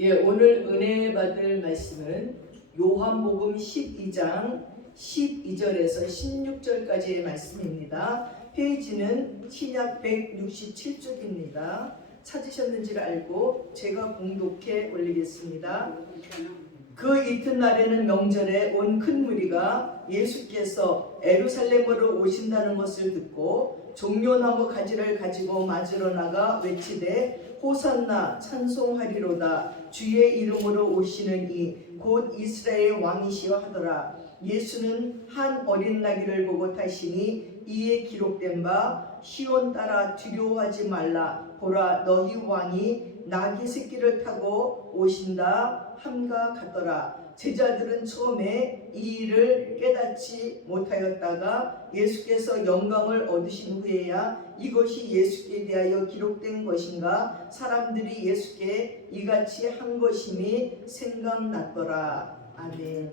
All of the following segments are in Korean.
오늘 은혜 받을 말씀은 요한복음 12장 12절에서 16절까지의 말씀입니다. 페이지는 신약 167쪽입니다. 찾으셨는지를 알고 제가 봉독해 올리겠습니다. 그 이튿날에는 명절에 온 큰 무리가 예수께서 예루살렘으로 오신다는 것을 듣고 종려나무 가지를 가지고 맞으러 나가 외치되 호산나 찬송하리로다 주의 이름으로 오시는 이 곧 이스라엘 왕이시여 하더라. 예수는 한 어린 나귀를 보고 타시니 이에 기록된 바 시온 따라 두려워하지 말라 보라 너희 왕이 나귀 새끼를 타고 오신다 함과 같더라. 제자들은 처음에 이 일을 깨닫지 못하였다가 예수께서 영광을 얻으신 후에야 이것이 예수께 대하여 기록된 것인가 사람들이 예수께 이같이 한 것임이 생각났더라. 아멘.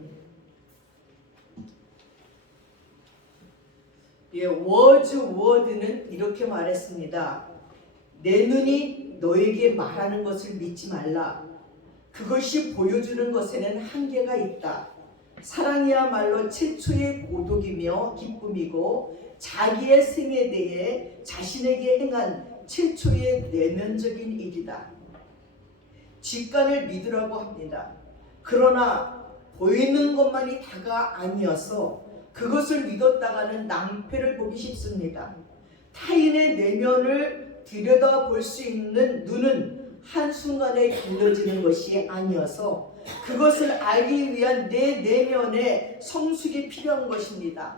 워드는 이렇게 말했습니다. 내 눈이 너에게 말하는 것을 믿지 말라. 그것이 보여주는 것에는 한계가 있다. 사랑이야말로 최초의 고독이며 기쁨이고 자기의 생에 대해 자신에게 행한 최초의 내면적인 일이다. 직관을 믿으라고 합니다. 그러나 보이는 것만이 다가 아니어서 그것을 믿었다가는 낭패를 보기 쉽습니다. 타인의 내면을 들여다볼 수 있는 눈은 한순간에 길러지는 것이 아니어서 그것을 알기 위한 내 내면의 성숙이 필요한 것입니다.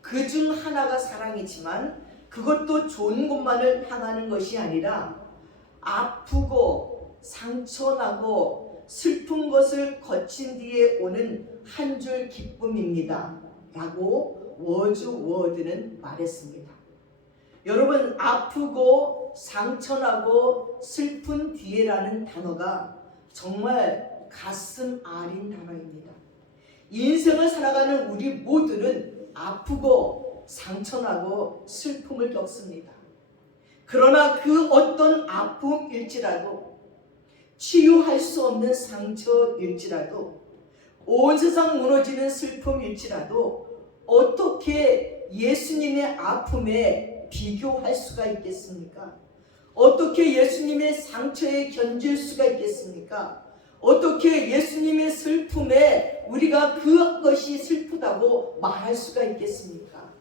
그 중 하나가 사랑이지만 그것도 좋은 것만을 향하는 것이 아니라 아프고 상처나고 슬픈 것을 거친 뒤에 오는 한 줄 기쁨입니다. 라고 워드는 말했습니다. 여러분, 아프고 상처나고 슬픈 뒤에라는 단어가 정말 가슴 아린 단어입니다. 인생을 살아가는 우리 모두는 아프고 상처나고 슬픔을 겪습니다. 그러나 그 어떤 아픔일지라도 치유할 수 없는 상처일지라도 온 세상 무너지는 슬픔일지라도 어떻게 예수님의 아픔에 비교할 수가 있겠습니까? 어떻게 예수님의 상처에 견딜 수가 있겠습니까? 어떻게 예수님의 슬픔에 우리가 그것이 슬프다고 말할 수가 있겠습니까?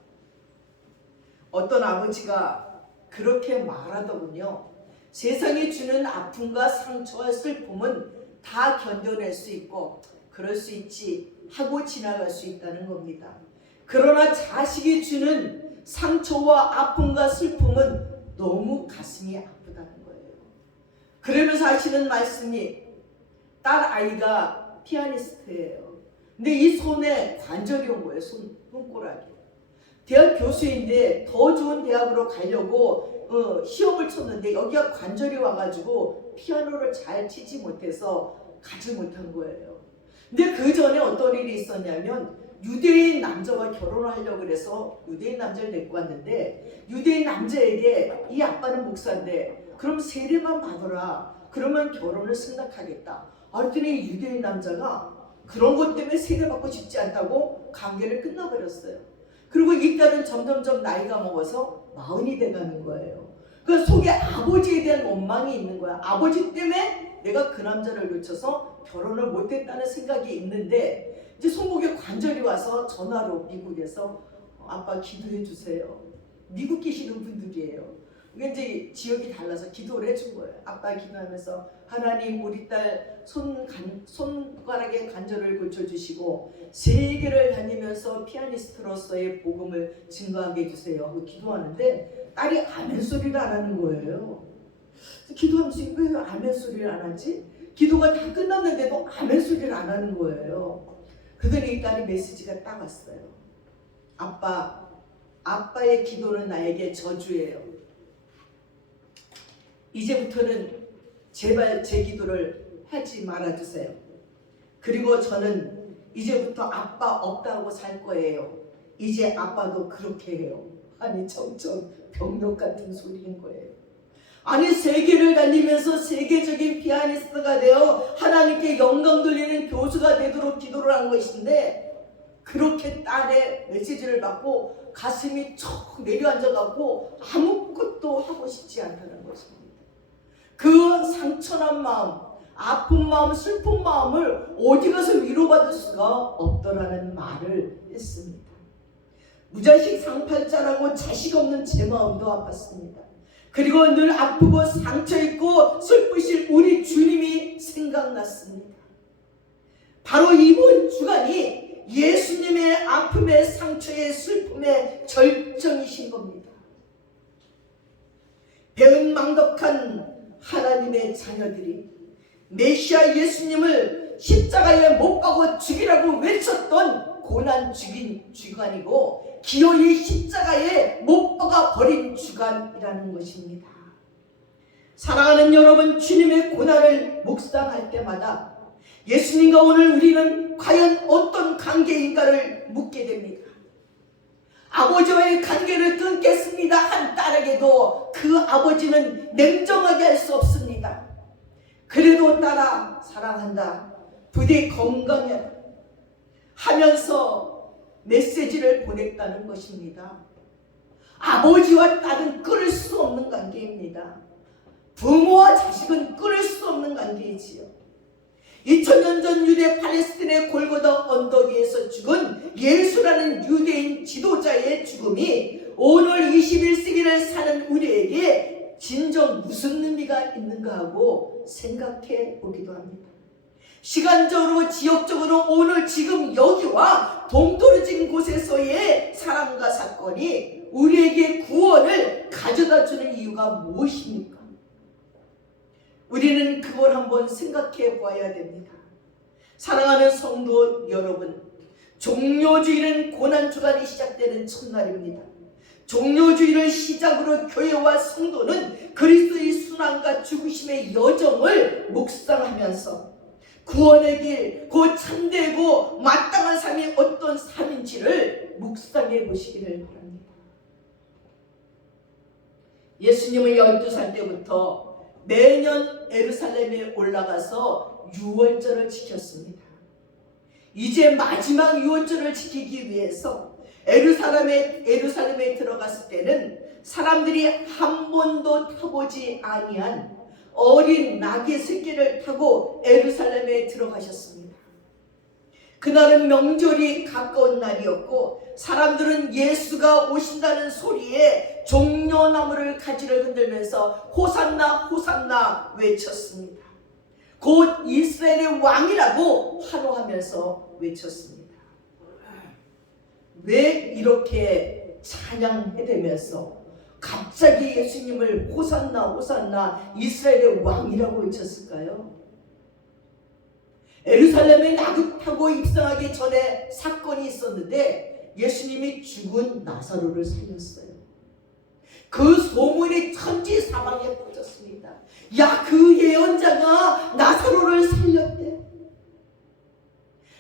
어떤 아버지가 그렇게 말하더군요. 세상이 주는 아픔과 상처와 슬픔은 다 견뎌낼 수 있고 그럴 수 있지 하고 지나갈 수 있다는 겁니다. 그러나 자식이 주는 상처와 아픔과 슬픔은 너무 가슴이 아프다는 거예요. 그러면서 하시는 말씀이 딸 아이가 피아니스트예요. 근데 이 손에 관절이 온 거예요. 손가락이. 대학 교수인데 더 좋은 대학으로 가려고 시험을 쳤는데 여기가 관절이 와가지고 피아노를 잘 치지 못해서 가지 못한 거예요. 근데 그 전에 어떤 일이 있었냐면 유대인 남자와 결혼을 하려고 그래서 유대인 남자를 데리고 왔는데 유대인 남자에게 이 아빠는 목사인데 그럼 세례만 받아라. 그러면 결혼을 승낙하겠다. 그랬더니 유대인 남자가 그런 것 때문에 세례받고 싶지 않다고 관계를 끝나버렸어요. 그리고 이 딸은 점점점 나이가 먹어서 40이 돼가는 거예요. 그 속에 아버지에 대한 원망이 있는 거야. 아버지 때문에 내가 그 남자를 놓쳐서 결혼을 못했다는 생각이 있는데 이제 손목에 관절이 와서 전화로 미국에서 아빠 기도해 주세요. 미국 계시는 분들이에요. 이제 지역이 달라서 기도를 해준 거예요. 아빠 기도하면서 하나님 우리 딸 손가락의 관절을 고쳐주시고 세계를 다니면서 피아니스트로서의 복음을 증거하게 해주세요 하고 기도하는데 딸이 아멘 소리를 안 하는 거예요. 기도하면서 왜 아멘 소리를 안 하지? 기도가 다 끝났는데도 아멘 소리를 안 하는 거예요. 그러더니 이 딸이 메시지가 딱 왔어요. 아빠의 기도는 나에게 저주예요. 이제부터는 제발 제 기도를 하지 말아주세요. 그리고 저는 이제부터 아빠 없다고 살 거예요. 이제 아빠도 그렇게 해요. 아니 점점 병력 같은 소리인 거예요. 아니 세계를 달리면서 세계적인 피아니스트가 되어 하나님께 영광 돌리는 교수가 되도록 기도를 한 것인데, 그렇게 딸의 메시지를 받고 가슴이 척 내려앉아갖고 아무것도 하고 싶지 않다는 것입니다. 그 상처난 마음, 아픈 마음, 슬픈 마음을 어디 가서 위로받을 수가 없더라는 말을 했습니다. 무자식 상팔자라고 자식 없는 제 마음도 아팠습니다. 그리고 늘 아프고 상처있고 슬프실 우리 주님이 생각났습니다. 바로 이번 주간이 예수님의 아픔의 상처의 슬픔의 절정이신 겁니다. 배은망덕한 하나님의 자녀들이 메시아 예수님을 십자가에 못 박아 죽이라고 외쳤던 고난 주간이고 기어이 십자가에 못 박아 버린 주간이라는 것입니다. 사랑하는 여러분, 주님의 고난을 묵상할 때마다 예수님과 오늘 우리는 과연 어떤 관계인가를 묻게 됩니다. 아버지와의 관계를 끊겠습니다 한 딸에게도 그 아버지는 냉정하게 할 수 없습니다. 그래도 딸아 사랑한다, 부디 건강해라 하면서 메시지를 보냈다는 것입니다. 아버지와 딸은 끊을 수 없는 관계입니다. 부모와 자식은 끊을 수 없는 관계이지요. 2000년 전 유대 팔레스틴의 골고다 언덕 위에서 죽은 예수라는 유대인 지도자의 죽음이 오늘 21세기를 사는 우리에게 진정 무슨 의미가 있는가 하고 생각해 보기도 합니다. 시간적으로 지역적으로 오늘 지금 여기와 동떨어진 곳에서의 사랑과 사건이 우리에게 구원을 가져다 주는 이유가 무엇입니까? 우리는 그걸 한번 생각해 보아야 됩니다. 사랑하는 성도 여러분, 종료주의는 고난주간이 시작되는 첫날입니다. 종료주의를 시작으로 교회와 성도는 그리스도의 순환과 죽으심의 여정을 묵상하면서 구원의 길, 그 참되고 마땅한 삶이 어떤 삶인지를 묵상해 보시기를 바랍니다. 예수님은 12살 때부터 매년 예루살렘에 올라가서 유월절을 지켰습니다. 이제 마지막 유월절을 지키기 위해서 예루살렘에 들어갔을 때는 사람들이 한 번도 타보지 아니한 어린 낙의 새끼를 타고 예루살렘에 들어가셨습니다. 그날은 명절이 가까운 날이었고 사람들은 예수가 오신다는 소리에 종려나무를 가지를 흔들면서 호산나 호산나 외쳤습니다. 곧 이스라엘의 왕이라고 환호하면서 외쳤습니다. 왜 이렇게 찬양해대면서 갑자기 예수님을 호산나 호산나 이스라엘의 왕이라고 외쳤을까요? 예루살렘에 나긋하고 입성하기 전에 사건이 있었는데 예수님이 죽은 나사로를 살렸어요. 그 소문이 천지 사방에 퍼졌습니다. 야, 그 예언자가 나사로를 살렸대.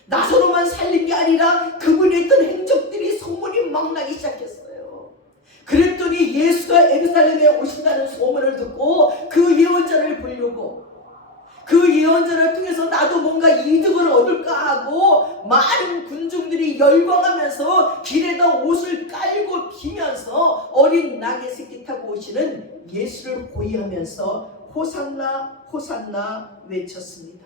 나사로만 살린 게 아니라 그분이 했던 행적들이 소문이 막 나기 시작했어요. 그랬더니 예수가 예루살렘에 오신다는 소문을 듣고 그 예언자를 보려고, 그 예언자를 통해서 나도 뭔가 이득을 얻을까 하고 많은 군중들이 열광하면서 길에다 옷을 깔고 비면서 어린 낙의 새끼 타고 오시는 예수를 호위하면서 호산나 호산나 외쳤습니다.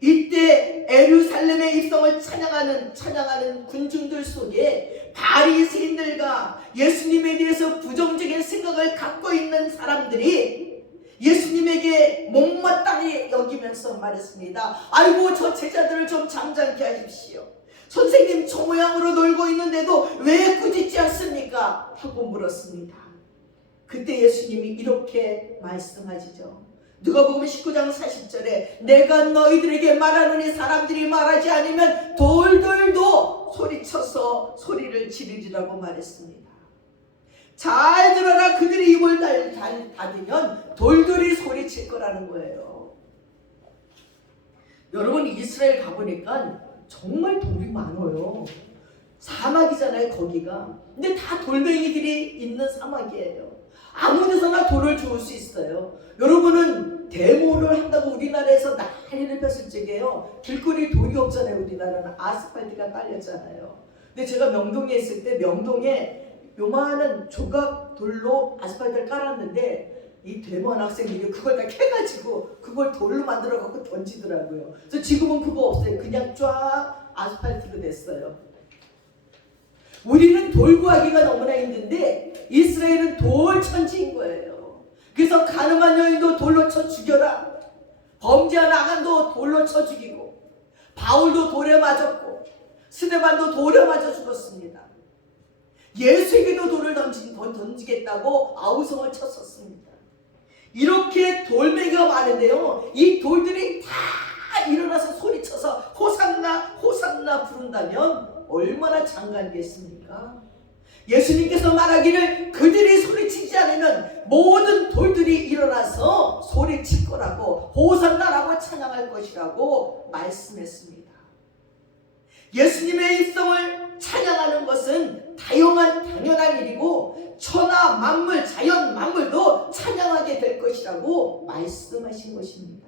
이때 예루살렘의 입성을 찬양하는 군중들 속에 바리새인들과 예수님에 대해서 부정적인 생각을 갖고 있는 사람들이 예수님에게 못마땅히 여기면서 말했습니다. 아이고, 저 제자들을 좀 잠잠케 하십시오. 선생님 저 모양으로 놀고 있는데도 왜 꾸짖지 않습니까? 하고 물었습니다. 그때 예수님이 이렇게 말씀하시죠. 누가복음 19장 40절에 내가 너희들에게 말하노니 사람들이 말하지 않으면 돌들도 소리쳐서 소리를 지르리라고 말했습니다. 잘 들어라. 그들이 입을 닫으면 돌들이 소리칠 거라는 거예요. 여러분, 이스라엘 가보니까 정말 돌이 많아요. 사막이잖아요, 거기가. 근데 다 돌멩이들이 있는 사막이에요. 아무 데서나 돌을 주울 수 있어요. 여러분은 데모를 한다고 우리나라에서 난리를 폈을 적에요. 길거리 돌이 없잖아요. 우리나라는 아스팔트가 깔렸잖아요. 근데 제가 명동에 있을 때 명동에 요만한 조각 돌로 아스팔트를 깔았는데 이 데모한 학생들이 그걸 다 캐가지고 그걸 돌로 만들어 갖고 던지더라고요. 그래서 지금은 그거 없어요. 그냥 쫙 아스팔트로 됐어요. 우리는 돌 구하기가 너무나 힘든데 이스라엘은 돌 천지인 거예요. 그래서 가늠한 여인도 돌로 쳐 죽여라. 범죄한 아간도 돌로 쳐 죽이고 바울도 돌에 맞았고 스데반도 돌에 맞아 죽었습니다. 예수에게도 돌을 던지겠다고 아우성을 쳤었습니다. 이렇게 돌멩이가 많은데요. 이 돌들이 다 일어나서 소리쳐서 호산나 호산나 부른다면 얼마나 장관이겠습니까? 예수님께서 말하기를 그들이 소리치지 않으면 모든 돌들이 일어나서 소리칠 거라고 호산나라고 찬양할 것이라고 말씀했습니다. 예수님의 입성을 찬양하는 것은 당연한 일이고 천하 만물 자연 만물도 찬양하게 될 것이라고 말씀하신 것입니다.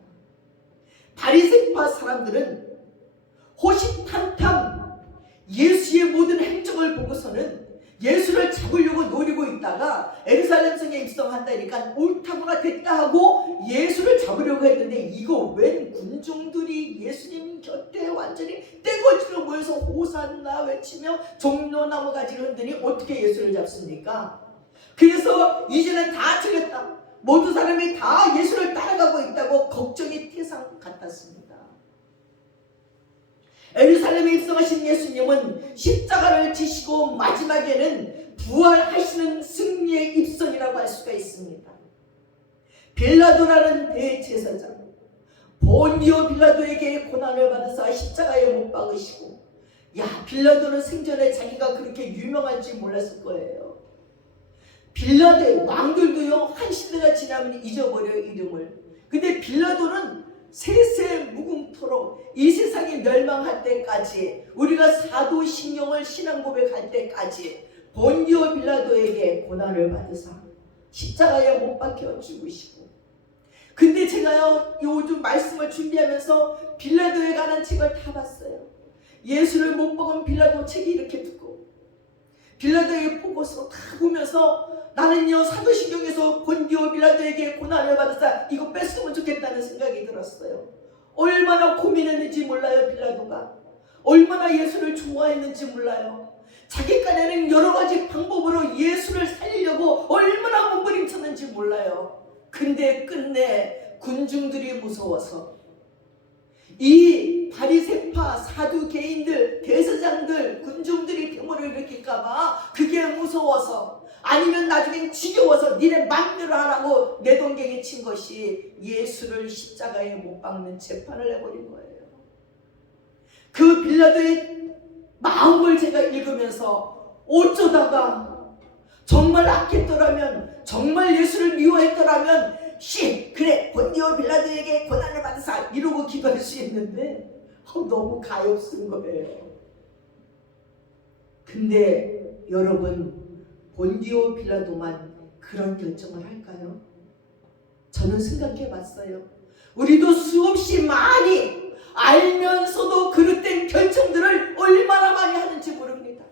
바리새파 사람들은 호시탐탐 예수의 모든 행적을 보고서는 예수를 잡으려고 노리고 있다가 예루살렘 성에 입성한다니까 옳다구나 됐다 하고 예수를 잡으려고 했는데 이거 웬 군중들이 예수님 곁에 완전히 떼거지로 모여서 호산나 외치며 종려나무 가지를 흔드니 어떻게 예수를 잡습니까? 그래서 이제는 다 틀렸다. 모든 사람이 다 예수를 따라가고 있다고 걱정이 태산 같았습니다. 예루살렘에 입성하신 예수님은 십자가를 지시고 마지막에는 부활하시는 승리의 입성이라고 할 수가 있습니다. 빌라도라는 대제사장 본디오 빌라도에게 고난을 받으사 십자가에 못 박으시고 빌라도는 생전에 자기가 그렇게 유명한 줄 몰랐을 거예요. 빌라도의 왕들도요 한 시대가 지나면 잊어버려요 이름을. 근데 빌라도는 세세 무궁토록 이 세상이 멸망할 때까지 우리가 사도신경을 신앙 고백할 때까지 본디오 빌라도에게 고난을 받으사 십자가에 못 박혀 죽으시고 근데 제가요 요즘 말씀을 준비하면서 빌라도에 관한 책을 다 봤어요. 예수를 못 박은 빌라도 책이 이렇게 두고 빌라도의 보고서 다 보면서 나는요 사도신경에서 본디오 빌라도에게 고난을 받았다 이거 뺐으면 좋겠다는 생각이 들었어요. 얼마나 고민했는지 몰라요. 빌라도가 얼마나 예수를 좋아했는지 몰라요. 자기 깐에는 여러 가지 방법으로 예수를 살리려고 얼마나 몸부림쳤는지 몰라요. 근데 끝내 군중들이 무서워서 이 바리새파 사두개인들 대제사장들 군중들이 데모를 일으킬까봐 그게 무서워서 아니면 나중엔 지겨워서 니네 맘대로 하라고 내동댕이 친 것이 예수를 십자가에 못 박는 재판을 해버린 거예요. 그 빌라도의 마음을 제가 읽으면서 어쩌다가 정말 악했더라면 정말 예수를 미워했더라면 그래 본디오 빌라도에게 고난을 받으사 이러고 기도할 수 있는데 너무 가엾은 거예요. 근데 여러분 본디오 빌라도만 그런 결정을 할까요? 저는 생각해 봤어요. 우리도 수없이 많이 알면서도 그릇된 결정들을 얼마나 많이 하는지 모릅니다.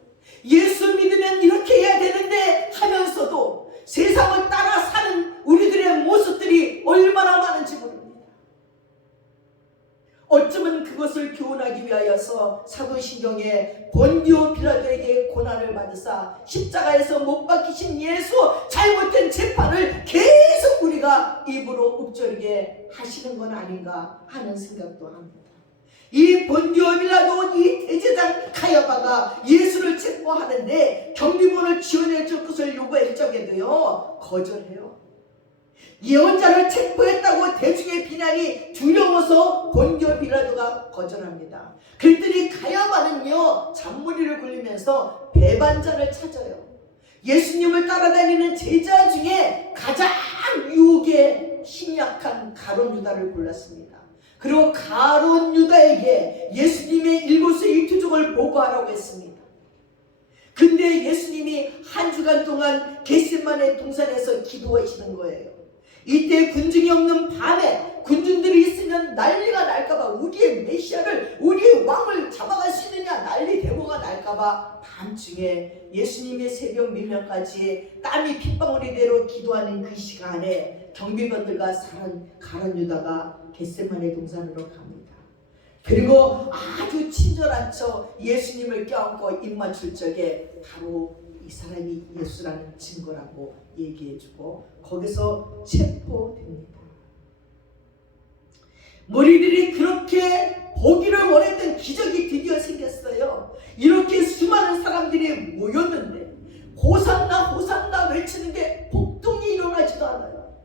예수 믿으면 이렇게 해야 되는데 하면서도 세상을 따라 사는 우리들의 모습들이 얼마나 많은지 모릅니다. 어쩌면 그것을 교훈하기 위하여서 사도신경에 본디오 빌라도에게 고난을 받으사 십자가에서 못 박히신 예수 잘못된 재판을 계속 우리가 입으로 읊조리게 하시는 건 아닌가 하는 생각도 합니다. 이 본디오 빌라도 이 대제사장 가야바가 예수를 체포하는데 경비원을 지원해 줄 것을 요구할 적에도요 거절해요. 예언자를 체포했다고 대중의 비난이 두려워서 본디오 빌라도가 거절합니다. 그랬더니 가야바는요 잔머리를 굴리면서 배반자를 찾아요. 예수님을 따라다니는 제자 중에 가장 유혹에 힘이 약한 가룟 유다를 골랐습니다. 그리고 가룟 유다에게 예수님의 일거수일투족을 보고하라고 했습니다. 근데 예수님이 한 주간 동안 겟세마네 동산에서 기도하시는 거예요. 이때 군중이 없는 밤에 군중들이 있으면 난리가 날까봐, 우리의 메시아를, 우리의 왕을 잡아갈 수 있느냐 난리 대모가 날까봐 밤중에 예수님의 새벽 밀면까지 땀이 핏방울이대로 기도하는 그 시간에 경비관들과 가룟 유다가 겟세마네 동산으로 갑니다. 그리고 아주 친절한 척 예수님을 껴안고 입 맞출 적에 바로 이 사람이 예수라는 증거라고 얘기해주고 거기서 체포됩니다. 무리들이 그렇게 보기를 원했던 기적이 드디어 생겼어요. 이렇게 수많은 사람들이 모였는데 호산나 호산나 외치는 게 복동이 일어나지도 않아요.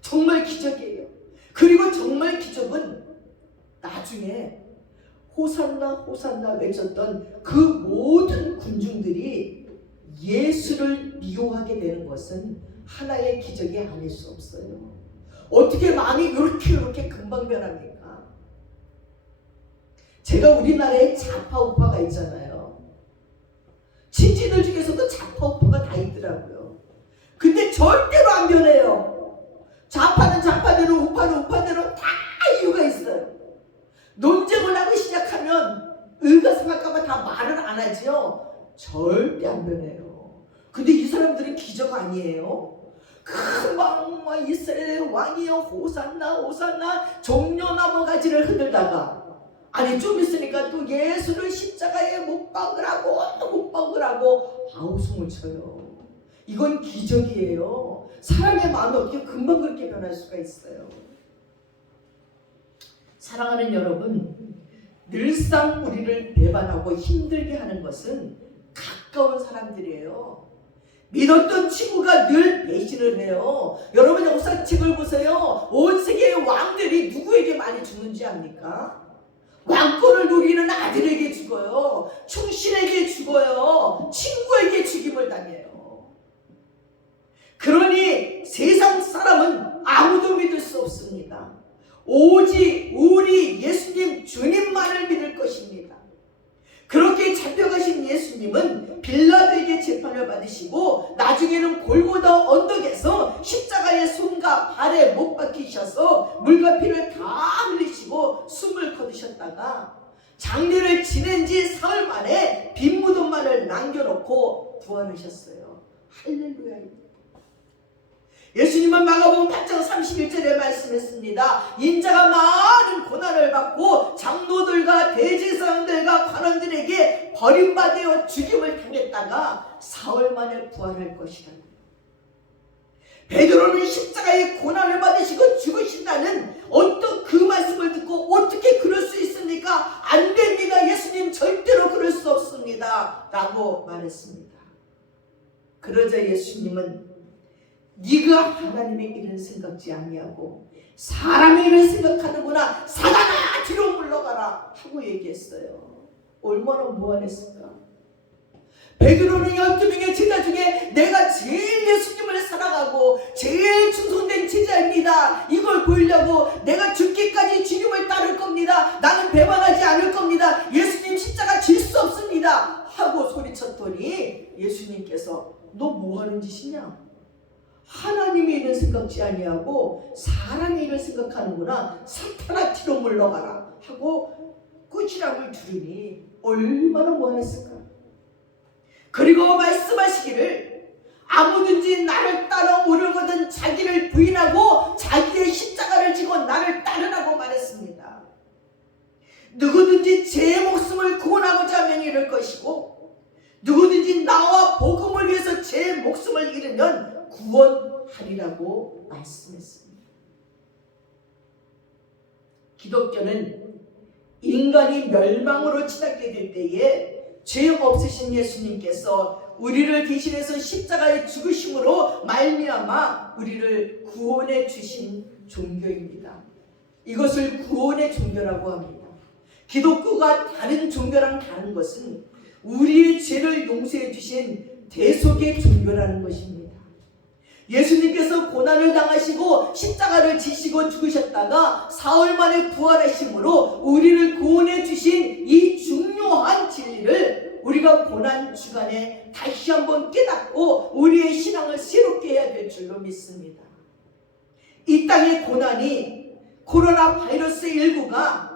정말 기적이에요. 그리고 정말 기적은 나중에 호산나 호산나 외쳤던 그 모든 군중들이 예수를 미워하게 되는 것은 하나의 기적이 아닐 수 없어요. 어떻게 마음이 이렇게 금방 변합니까? 제가 우리나라에 좌파우파가 있잖아요. 친지들 중에서도 좌파우파가 다 있더라고요. 근데 절대로 안 변해요. 좌파는 좌파대로, 우파는 우파대로 다 이유가 있어요. 논쟁을 하고 시작하면 의가 상할까봐 다 말을 안 하죠. 절대 안 변해요. 근데 이 사람들은 기적 아니에요. 금방 이스라엘의 왕이여 호산나 호산나 종려나무 가지를 흔들다가 아니 좀 있으니까 또 예수를 십자가에 못 박으라고 아우성을 쳐요. 이건 기적이에요. 사람의 마음이 어떻게 금방 그렇게 변할 수가 있어요. 사랑하는 여러분, 늘상 우리를 배반하고 힘들게 하는 것은 가까운 사람들이에요. 믿었던 친구가 늘 배신을 해요. 여러분 역사책을 보세요. 온 세계의 왕들이 누구에게 많이 죽는지 압니까? 왕권을 누리는 아들에게 죽어요. 충신에게 죽어요. 친구에게 죽임을 당해요. 그러니 세상 사람은 아무도 믿을 수 없습니다. 오직 우리 예수님 주님만을 믿을 것입니다. 그렇게 잡혀가신 예수님은 빌라도에게 재판을 받으시고 나중에는 골고다 언덕에서 십자가에 손과 발에 못 박히셔서 물과 피를 다 흘리시고 숨을 거두셨다가 장례를 지낸 지 사흘 만에 빈 무덤만을 남겨놓고 부활하셨어요. 할렐루야입니다. 예수님은 마가복음 8장 31절에 말씀했습니다. 인자가 많은 고난을 받고 장로들과 대제사장들과 관원들에게 버림받아 죽임을 당했다가 사흘 만에 부활할 것이다. 베드로는 십자가의 고난을 받으시고 죽으신다는 어떤 그 말씀을 듣고 어떻게 그럴 수 있습니까? 안 됩니다. 예수님 절대로 그럴 수 없습니다. 라고 말했습니다. 그러자 예수님은 네가 하나님의 일을 생각지 아니하고 사람의 일을 생각하는구나. 사단아 뒤로 물러가라 하고 얘기했어요. 얼마나 무한했을까. 베드로는 12명의 제자 중에 내가 제일 예수님을 사랑하고 제일 충성된 제자입니다. 이걸 보이려고 내가 죽기까지 주님을 따를 겁니다. 나는 배반하지 않을 겁니다. 예수님 십자가 질 수 없습니다 하고 소리쳤더니 예수님께서 너 뭐하는 짓이냐? 하나님의 일을 생각지 아니하고 사람의 일을 생각하는구나. 사탄아 뒤로 물러가라 하고 꾸지람을 들으니 얼마나 무한했을까. 그리고 말씀하시기를 아무든지 나를 따라 오려거든 자기를 부인하고 자기의 십자가를 지고 나를 따르라고 말했습니다. 누구든지 제 목숨을 구원하고자 하면 잃을 것이고 누구든지 나와 복음을 위해서 제 목숨을 잃으면 구원하리라고 말씀했습니다. 기독교는 인간이 멸망으로 치닫게 될 때에 죄 없으신 예수님께서 우리를 대신해서 십자가에 죽으심으로 말미암아 우리를 구원해 주신 종교입니다. 이것을 구원의 종교라고 합니다. 기독교가 다른 종교랑 다른 것은 우리의 죄를 용서해 주신 대속의 종교라는 것입니다. 예수님께서 고난을 당하시고 십자가를 지시고 죽으셨다가 사흘 만에 부활하심으로 우리를 구원해 주신 이 중요한 진리를 우리가 고난 주간에 다시 한번 깨닫고 우리의 신앙을 새롭게 해야 될 줄로 믿습니다. 이 땅의 고난이 코로나 바이러스 19가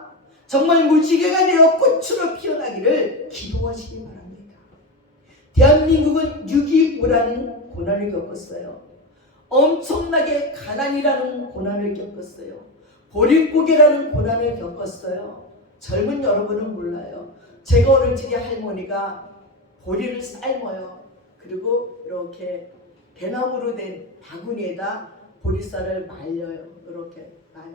정말 무지개가 되어 꽃으로 피어나기를 기도하시기 바랍니다. 대한민국은 6.25라는 고난을 겪었어요. 엄청나게 가난이라는 고난을 겪었어요. 보릿고개라는 고난을 겪었어요. 젊은 여러분은 몰라요. 제가 어릴 적에 할머니가 보리를 삶아요. 그리고 이렇게 대나무로 된 바구니에다 보리쌀을 말려요. 이렇게 놔요.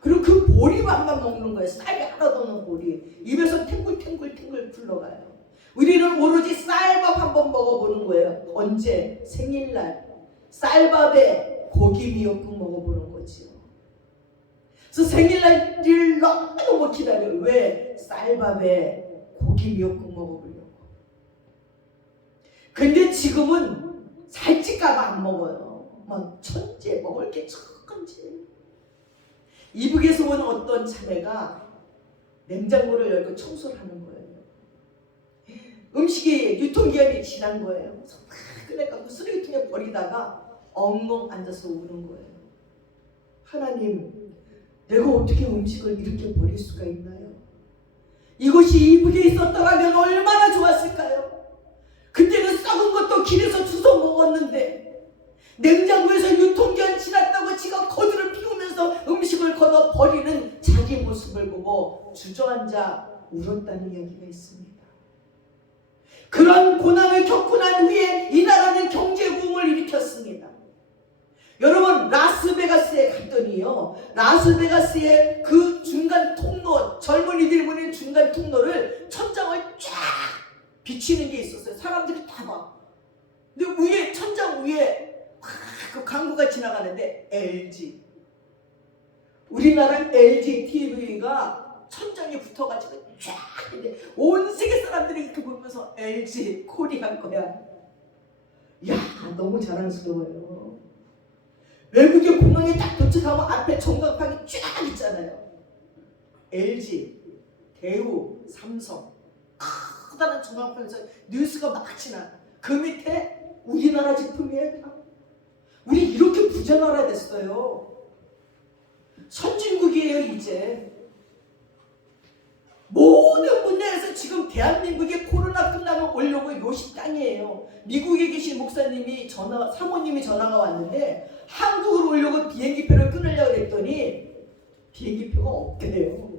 그리고 그 보리밥만 먹는 거예요. 쌀이 하나도 없는 보리. 입에서 탱글탱글탱글 풀러가요. 우리는 오로지 쌀밥 한번 먹어보는 거예요. 언제? 생일날. 쌀밥에 고기 미역국 먹어보는 거지요. 그래서 생일날을 너무 기다려요. 왜? 쌀밥에 고기 미역국 먹어보려고. 근데 지금은 살찔까봐 안 먹어요. 막 천재 먹을 게 천재. 이북에서 온 어떤 자매가 냉장고를 열고 청소를 하는 거예요. 음식이 유통기한이 지난 거예요. 그래서 막 꺼내갖고 쓰레기통에 버리다가 엉엉 앉아서 우는 거예요. 하나님, 내가 어떻게 음식을 이렇게 버릴 수가 있나요? 이것이 이북에 있었더라면 얼마나 좋았을까요? 그때는 썩은 것도 길에서 주워 먹었는데 냉장고에서 유통기한 지났다고 지가 거들을 피우면서 음식을 걷어 버리는 자기 모습을 보고 주저앉아 울었다는 이야기가 있습니다. 그런 고난을 겪고 난 후에 이 나라는 경제부흥을 일으켰습니다. 여러분, 라스베가스에 갔더니요, 라스베가스의 그 중간 통로, 젊은이들이 보는 중간 통로를 천장을 쫙 비치는 게 있었어요. 사람들이 다 봐. 근데 위에, 천장 위에 그 광고가 지나가는데 LG. 우리나라 LG TV가 천장에 붙어가지고 쫙 온 세계 사람들이 이렇게 보면서 LG 코리아인 거야. 야, 너무 자랑스러워요. 외국의 공항에 딱 도착하면 앞에 전광판이 쫙 있잖아요. LG, 대우, 삼성, 커다란 전광판에서 뉴스가 막 지나. 그 밑에 우리나라 제품이에요. 우리 이렇게 부자 나라 됐어요. 선진국이에요. 이제 모든 분야에서 지금 대한민국에 코로나 끝나면 오려고 요시 땅이에요. 미국에 계신 목사님이 사모님이 전화가 왔는데 한국으로 오려고 비행기표를 끊으려고 했더니 비행기표가 없대요.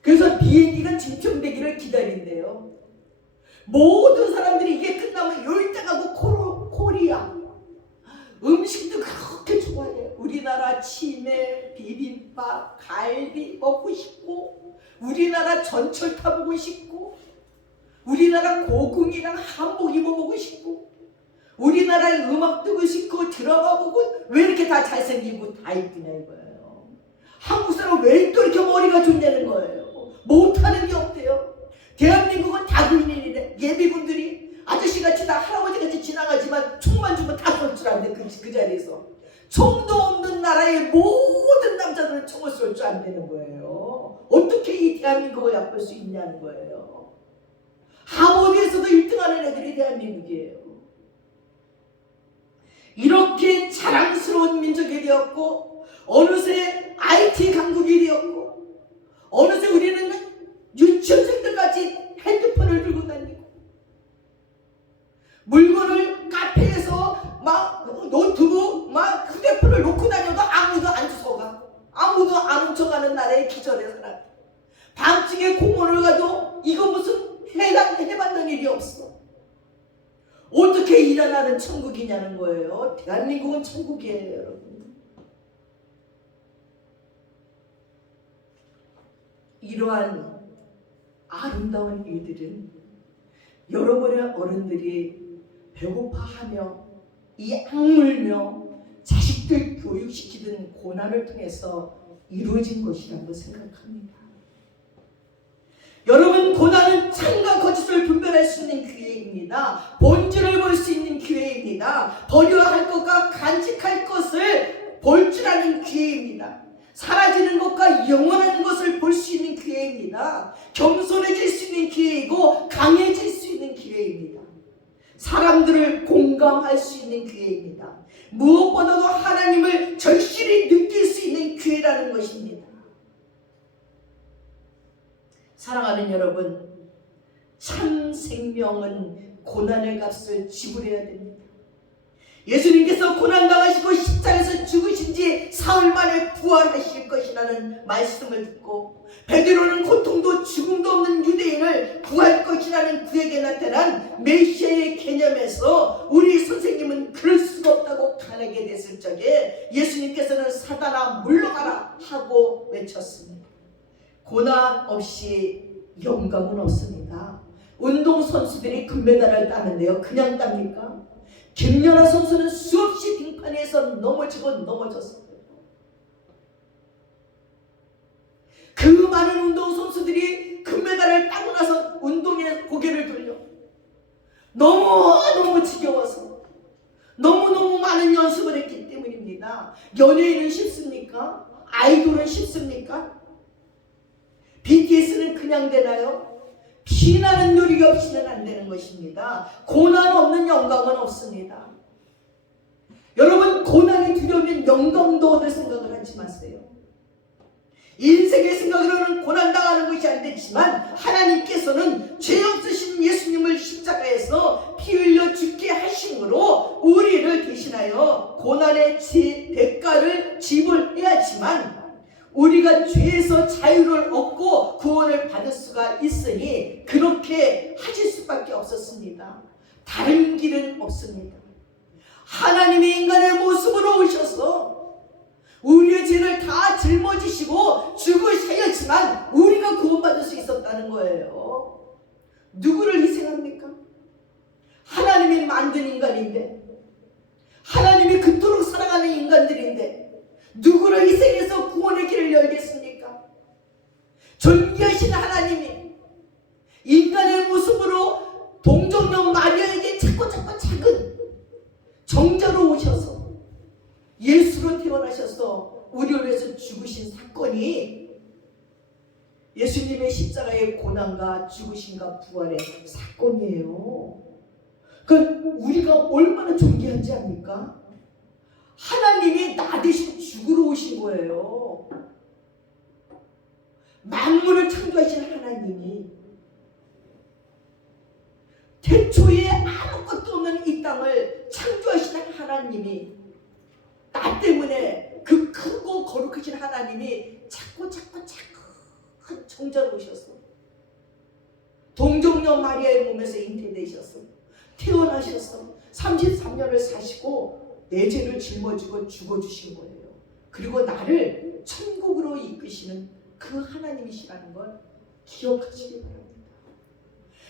그래서 비행기가 증평되기를 기다린대요. 모든 사람들이 이게 끝나면 여기 땅하고 코리아 음식도 그렇게 좋아해요. 우리나라 치매, 비빔밥, 갈비 먹고 싶고, 우리나라 전철 타보고 싶고, 우리나라 고궁이랑 한복 입어보고 싶고, 우리나라의 음악 듣고 싶고, 드라마 보고, 왜 이렇게 다 잘생기고 다 이쁘냐 이거예요. 한국 사람 왜 또 이렇게 머리가 좋냐는 거예요. 못하는 게 없대요. 대한민국은 다국민이래. 예비군들이 아저씨같이 다 할아버지같이 지나가지만 총만 주면 다 쏠 줄 안돼. 그 자리에서 총도 없는 나라의 모든 남자들은 총을 쏠 줄 안 되는 거예요. 어떻게 이 대한민국을 얕볼 수 있냐는 거예요. 하버드에서도 1등하는 애들이 대한민국이에요. 이렇게 자랑스러운 민족이 되었고, 어느새 IT 강국이 되었고, 어느새 우리는 유치원생들같이 핸드폰을 들고 다니고, 물건을 카페에서 막 노트북 막 휴대폰을 놓고 다녀도 아무도 안 주워가. 아무도 안 훔쳐가는 나라의 기절에 살아. 밤중에 공원을 가도 이거 무슨 해봤는 일이 없어. 어떻게 일어나는 천국이냐는 거예요. 대한민국은 천국이에요, 여러분. 이러한 아름다운 일들은 여러분의 어른들이 배고파하며 이 악물며 자식들 교육시키던 고난을 통해서 이루어진 것이라고 생각합니다. 여러분, 고난은 참과 거짓을 분별할 수 있는 기회입니다. 본질을 볼 수 있는 기회입니다. 버려야 할 것과 간직할 것을 볼 줄 아는 기회입니다. 사라지는 것과 영원한 것을 볼 수 있는 기회입니다. 겸손해질 수 있는 기회이고 강해질 경험할 수 있는 기회입니다. 무엇보다도 하나님을 절실히 느낄 수 있는 기회라는 것입니다. 사랑하는 여러분, 참 생명은 고난의 값을 지불해야 됩니다. 예수님께서 고난당하시고 십자가에서 죽으신 지 사흘 만에 부활하실 것이라는 말씀을 듣고 베드로는 고통도 죽음도 없는 유대인을 구할 것이라는 그에게 나타난 메시아의 개념에서 우리 선생님은 그럴 수가 없다고 가르게 됐을 적에 예수님께서는 사단아 물러가라 하고 외쳤습니다. 고난 없이 영광은 없습니다. 운동선수들이 금메달을 따는데요, 그냥 땁니까? 김연아 선수는 수없이 빙판에서 넘어지고 넘어졌어요. 그 많은 운동선수들이 금메달을 따고 나서 운동에 고개를 돌려 너무너무 지겨워서 너무너무 많은 연습을 했기 때문입니다. 연예인은 쉽습니까? 아이돌은 쉽습니까? BTS는 그냥 되나요? 피나는 노력이 없이는 안 되는 것입니다. 고난 없는 영광은 없습니다. 여러분, 고난이 두려우면 영광도 얻을 생각을 하지 마세요. 인생의 생각으로는 고난당하는 것이 안 되지만 하나님께서는 죄 없으신 예수님을 십자가에서 피 흘려 죽게 하심으로 우리를 대신하여 고난의 대가를 지불해야지만 우리가 죄에서 자유를 얻고 구원을 받을 수가 있으니 그렇게 하실 수밖에 없었습니다. 다른 길은 없습니다. 하나님이 인간의 모습으로 오셔서 우리의 죄를 다 짊어지시고 죽으셨지만 우리가 구원받을 수 있었다는 거예요. 누구를 희생합니까? 하나님이 만든 인간인데, 하나님이 그토록 사랑하는 인간들인데 누구를 희생해서 구원의 길을 열겠습니까? 존귀하신 하나님이 인간의 모습으로 동정녀 마리아에게 자꾸 작은 정자로 오셔서 예수로 태어나셔서 우리를 위해서 죽으신 사건이 예수님의 십자가의 고난과 죽으심과 부활의 사건이에요. 그건 우리가 얼마나 존귀한지 압니까? 하나님이 나 대신 죽으러 오신 거예요. 만물을 창조하신 하나님이 태초에 아무것도 없는 이 땅을 창조하신 하나님이 나 때문에 그 크고 거룩하신 하나님이 자꾸 정자로 오셔서 동정녀 마리아의 몸에서 잉태되셔서 태어나셔서 33년을 사시고 내 죄를 짊어지고 죽어주신 거예요. 그리고 나를 천국으로 이끄시는 그 하나님이시라는 걸 기억하시기 바랍니다.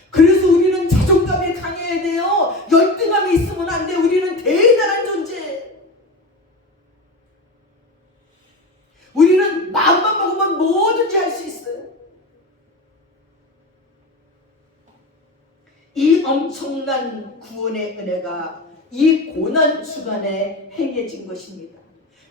그래서 우리는 자존감이 강해야 돼요. 열등감이 있으면 안 돼. 우리는 대단한 존재. 우리는 마음만 먹으면 뭐든지 할 수 있어요. 이 엄청난 구원의 은혜가 이 고난 주간에 행해진 것입니다.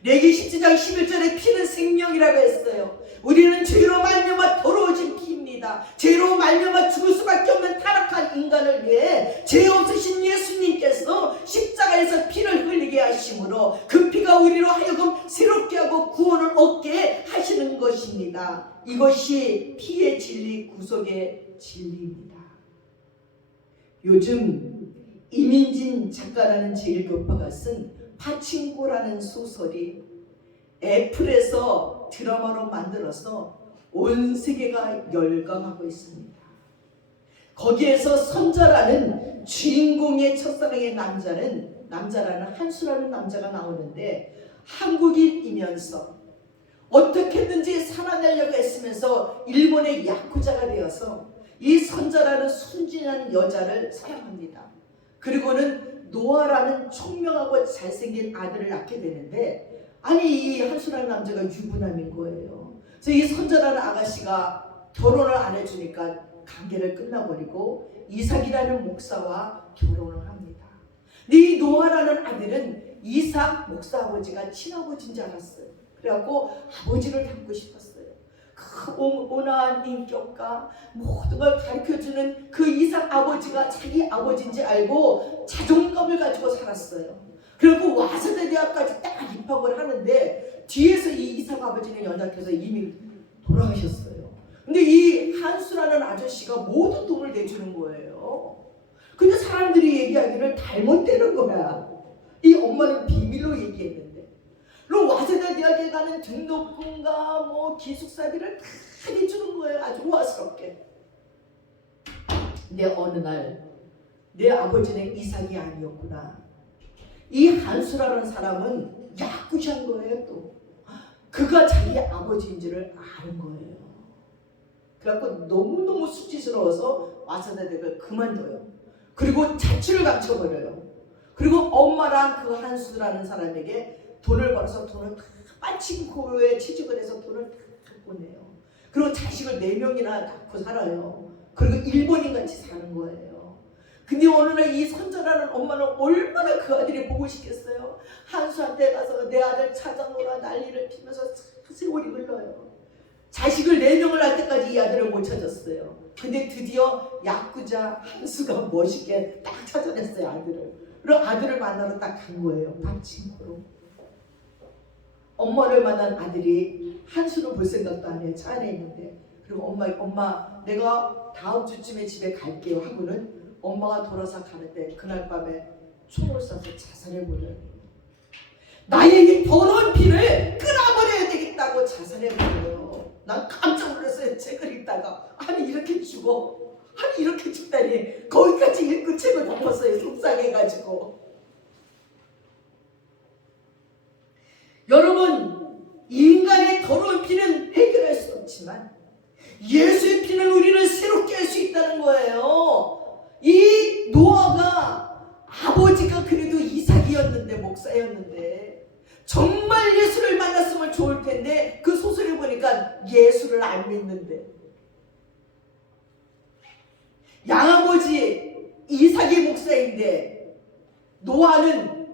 레기 17장 11절에 피는 생명이라고 했어요. 우리는 죄로 말미암아 더러워진 피입니다. 죄로 말미암아 죽을 수밖에 없는 타락한 인간을 위해 죄 없으신 예수님께서 십자가에서 피를 흘리게 하심으로 그 피가 우리로 하여금 새롭게 하고 구원을 얻게 하시는 것입니다. 이것이 피의 진리, 구속의 진리입니다. 요즘 이민진 작가라는 제1교파가 쓴 파친코라는 소설이 애플에서 드라마로 만들어서 온 세계가 열광하고 있습니다. 거기에서 선자라는 주인공의 첫사랑의 남자라는 한수라는 남자가 나오는데 한국인이면서 어떻게든지 살아내려고 했으면서 일본의 야쿠자가 되어서 이 선자라는 순진한 여자를 사랑합니다. 그리고는 노아라는 총명하고 잘생긴 아들을 낳게 되는데 아니 이 한수라는 남자가 유부남인 거예요. 그래서 이 선자라는 아가씨가 결혼을 안 해주니까 관계를 끝나버리고 이삭이라는 목사와 결혼을 합니다. 근데 이 노아라는 아들은 이삭 목사 아버지가 친아버지인 줄 알았어요. 그래갖고 아버지를 닮고 싶었어요. 그 온화한 인격과 모든 걸 가르쳐주는 그 이삭 아버지가 자기 아버지인지 알고 자존감을 가지고 살았어요. 그리고 와세다 대학까지 딱 입학을 하는데 뒤에서 이 이삭 아버지는 연약해서 이미 돌아가셨어요. 근데 이 한수라는 아저씨가 모든 돈을 내주는 거예요. 근데 사람들이 얘기하기를 잘못되는 거야. 이 엄마는 비밀로 얘기했는데. 그리고 와세다 대학에 가는 등록금과 뭐 기숙사비를 다 내주는 거예요. 아주 우아스럽게. 근데 어느 날 내 아버지는 이삭이 아니었구나. 이 한수라는 사람은 야쿠자인 거예요. 또 그가 자기 아버지인지를 아는 거예요. 그래갖고 너무너무 수치스러워서 와세다 대학을 그만둬요. 그리고 자취를 감춰버려요. 그리고 엄마랑 그 한수라는 사람에게 돈을 벌어서 돈을 다 빠친코에 취직을 해서 돈을 다 보내요. 그리고 자식을 4명이나 낳고 살아요. 그리고 일본인같이 사는 거예요. 근데 어느 날 이 선전하는 엄마는 얼마나 그 아들이 보고 싶겠어요. 한수한테 가서 내 아들 찾아노라 난리를 피면서 세월이 흘러요. 자식을 4명을 낳을 때까지 이 아들을 못 찾았어요. 근데 드디어 야쿠자 한수가 멋있게 딱 찾아냈어요. 아들을. 그리고 아들을 만나러 딱 간 거예요. 박친코로. 엄마를 만난 아들이 한수를 볼 생각도 안 해요. 차 안에 있는데. 그리고 엄마 내가 다음 주쯤에 집에 갈게요 하고는 엄마가 돌아서 가는데 그날 밤에 총을 쏴서 자살해버려요. 나의 이 더러운 피를 끊어버려야 되겠다고 자살해버려요. 난 깜짝 놀랐어요. 책을 읽다가 아니 이렇게 죽어? 아니 이렇게 죽다니. 거기까지 읽고 책을 덮었어요. 속상해가지고. 여러분, 인간의 더러운 피는 해결할 수 없지만 예수의 피는 우리를 새롭게 할 수 있다는 거예요. 이 노아가 아버지가 그래도 이삭이었는데 목사였는데 정말 예수를 만났으면 좋을 텐데 그 소설을 보니까 예수를 안 믿는데 양아버지 이삭이 목사인데 노아는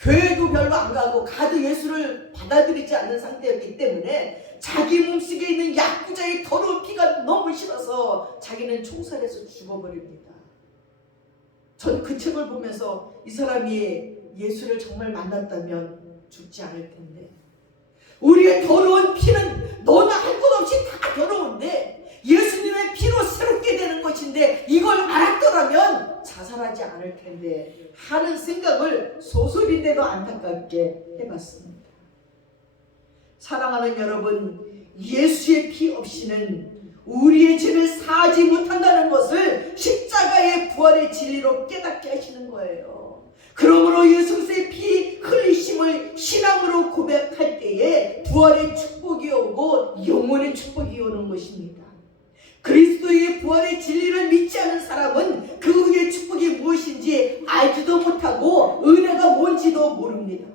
교회도 별로 안 가고 가도 예수를 받아들이지 않는 상태였기 때문에 자기 몸속에 있는 야쿠자의 더러운 피가 너무 싫어서 자기는 총살해서 죽어버립니다. 전 그 책을 보면서 이 사람이 예수를 정말 만났다면 죽지 않을 텐데 우리의 더러운 피는 너나 할 것 없이 다 더러운데 예수님의 피로 새롭게 되는 것인데 이걸 알았더라면 자살하지 않을 텐데 하는 생각을 소설인데도 안타깝게 해봤습니다. 사랑하는 여러분, 예수의 피 없이는 우리의 죄를 사하지 못한다는 것을 십자가의 부활의 진리로 깨닫게 하시는 거예요. 그러므로 예수 그리스도의 피 흘리심을 신앙으로 고백할 때에 부활의 축복이 오고 영원의 축복이 오는 것입니다. 그리스도의 부활의 진리를 믿지 않은 사람은 그 후의 축복이 무엇인지 알지도 못하고 은혜가 뭔지도 모릅니다.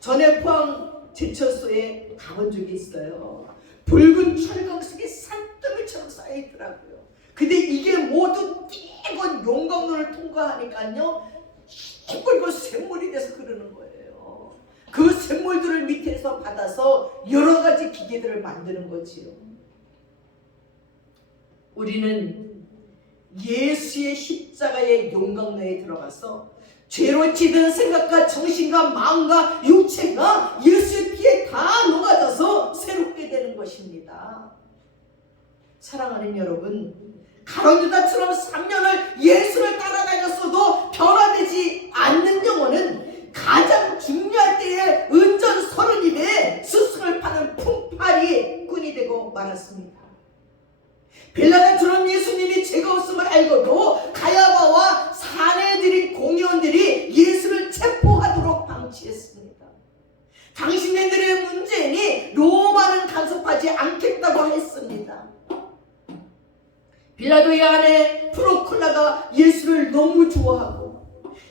전에 포항 제철소에 가본 적이 있어요. 붉은 철강 속에 산더미처럼 쌓여있더라고요. 근데 이게 모두 띠건 용광로를 통과하니까요 시뻘건 샘물이 돼서 흐르는 거예요. 그 샘물들을 밑에서 받아서 여러 가지 기계들을 만드는 거지요. 우리는 예수의 십자가의 용광로에 들어가서 죄로 찌든 생각과 정신과 마음과 육체가 예수의 피에 다 녹아져서 새롭게 되는 것입니다. 사랑하는 여러분, 가룟유다처럼 3년을 예수를 따라다녔어도 변화되지 않는 영혼은 가장 중요할 때에 은전 30입에 스승을 파는 품팔이 꾼이 되고 말았습니다. 빌라도처럼 예수님이 죄가 없음을 알고도 가야바와 사내들인 공의원들이 예수를 체포하도록 방치했습니다. 당신네들의 문제니 로마는 간섭하지 않겠다고 했습니다. 빌라도의 아내 프로클라가 예수를 너무 좋아하고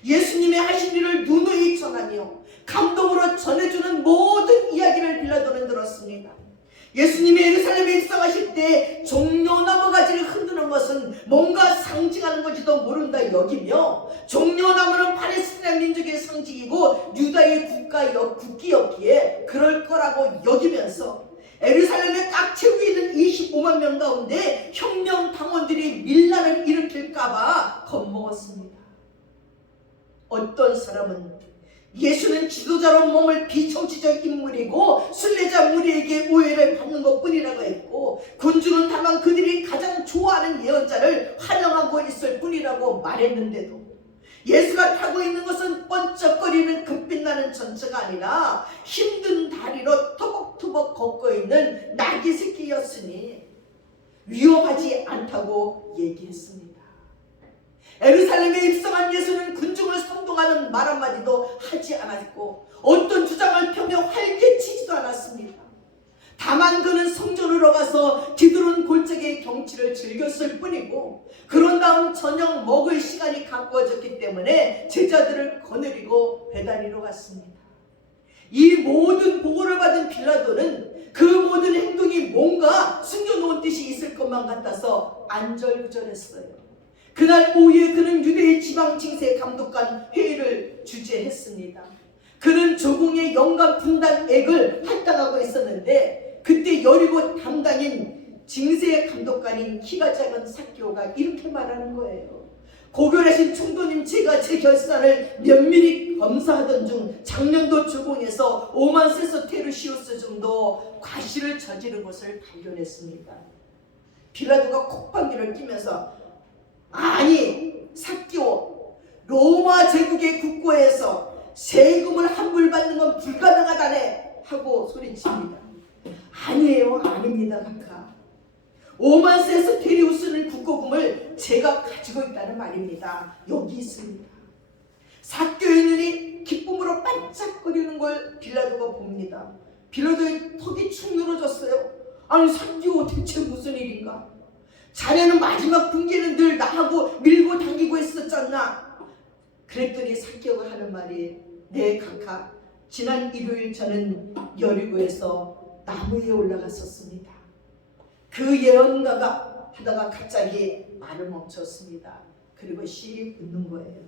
예수님의 하신 일을 누누이 전하며 감동으로 전해주는 모든 이야기를 빌라도는 들었습니다. 예수님이 예루살렘에 입성하실 때 종려나무 가지를 흔드는 것은 뭔가 상징하는 건지도 모른다 여기며 종려나무는 팔레스티나 민족의 상징이고 유다의 국기였기에 그럴 거라고 여기면서 예루살렘에 꽉 채우고 있는 25만 명 가운데 혁명 당원들이 밀란을 일으킬까봐 겁먹었습니다. 어떤 사람은 예수는 지도자로 몸을 비정치적 인물이고 순례자 무리에게 오해를 받는 것뿐이라고 했고 군주는 다만 그들이 가장 좋아하는 예언자를 환영하고 있을 뿐이라고 말했는데도 예수가 타고 있는 것은 번쩍거리는 급빛나는 전차가 아니라 힘든 다리로 터벅터벅 걷고 있는 나귀 새끼였으니 위험하지 않다고 얘기했습니다. 예루살렘에 입성한 예수는 군중을 선동하는 말 한마디도 하지 않았고 어떤 주장을 펴며 활개치지도 않았습니다. 다만 그는 성전으로 가서 뒤두른 골짜기의 경치를 즐겼을 뿐이고 그런 다음 저녁 먹을 시간이 가까워졌기 때문에 제자들을 거느리고 배단위로 갔습니다. 이 모든 보고를 받은 빌라도는 그 모든 행동이 뭔가 숨겨놓은 뜻이 있을 것만 같아서 안절부절했어요. 그날 오후에 그는 유대의 지방 징세 감독관 회의를 주재했습니다. 그는 조공의 영감 분단액을 할당하고 있었는데 그때 여리고 담당인 징세 감독관인 키가 작은 삭개오가 이렇게 말하는 거예요. 고결하신 총독님, 제가 제 결산을 면밀히 검사하던 중 작년도 조공에서 오만 세서테르시우스 정도 과실을 저지른 것을 발견했습니다. 빌라도가 콧방귀를 뀌면서 아니 삭개오, 로마 제국의 국고에서 세금을 환불받는 건 불가능하다네 하고 소리칩니다. 아니에요, 아닙니다 각하. 오만 세스테리우스는 국고금을 제가 가지고 있다는 말입니다. 여기 있습니다. 삭개오의 눈이 기쁨으로 반짝거리는 걸 빌라도가 봅니다. 빌라도의 턱이 축 늘어졌어요. 아니 삭개오, 대체 무슨 일인가? 자네는 마지막 분기에는 늘 나하고 밀고 당기고 했었잖아. 그랬더니 삭개오가 하는 말이 네 각하, 지난 일요일 저는 여리고에서 나무 위에 올라갔었습니다. 그 예언가가 하다가 갑자기 말을 멈췄습니다. 그리고 씩 웃는 거예요.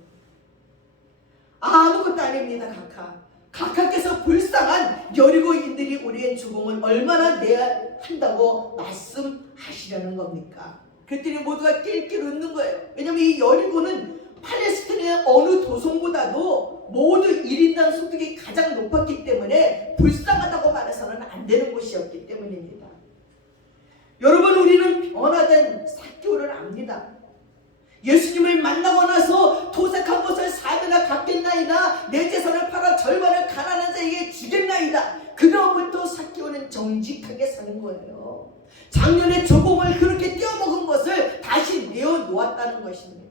아무것도 아닙니다 각하. 각하께서 불쌍한 여리고인들이 우리의 죽음을 얼마나 내야 한다고 말씀하시려는 겁니까? 그랬더니 모두가 낄낄 웃는 거예요. 왜냐하면 이 여리고는 팔레스타인의 어느 도성보다도 모두 1인당 소득이 가장 높았기 때문에 불쌍하다고 말해서는 안 되는 곳이었기 때문입니다. 여러분, 우리는 변화된 삭개오를 압니다. 예수님을 만나고 나서 도색한 것을 4배나 갚겠나이다, 내 재산을 팔아 절반을 가난한 자에게 주겠나이다. 그 다음부터 삭개오는 정직하게 사는 거예요. 작년에 조공을 그렇게 떼어먹은 것을 다시 내어놓았다는 것입니다.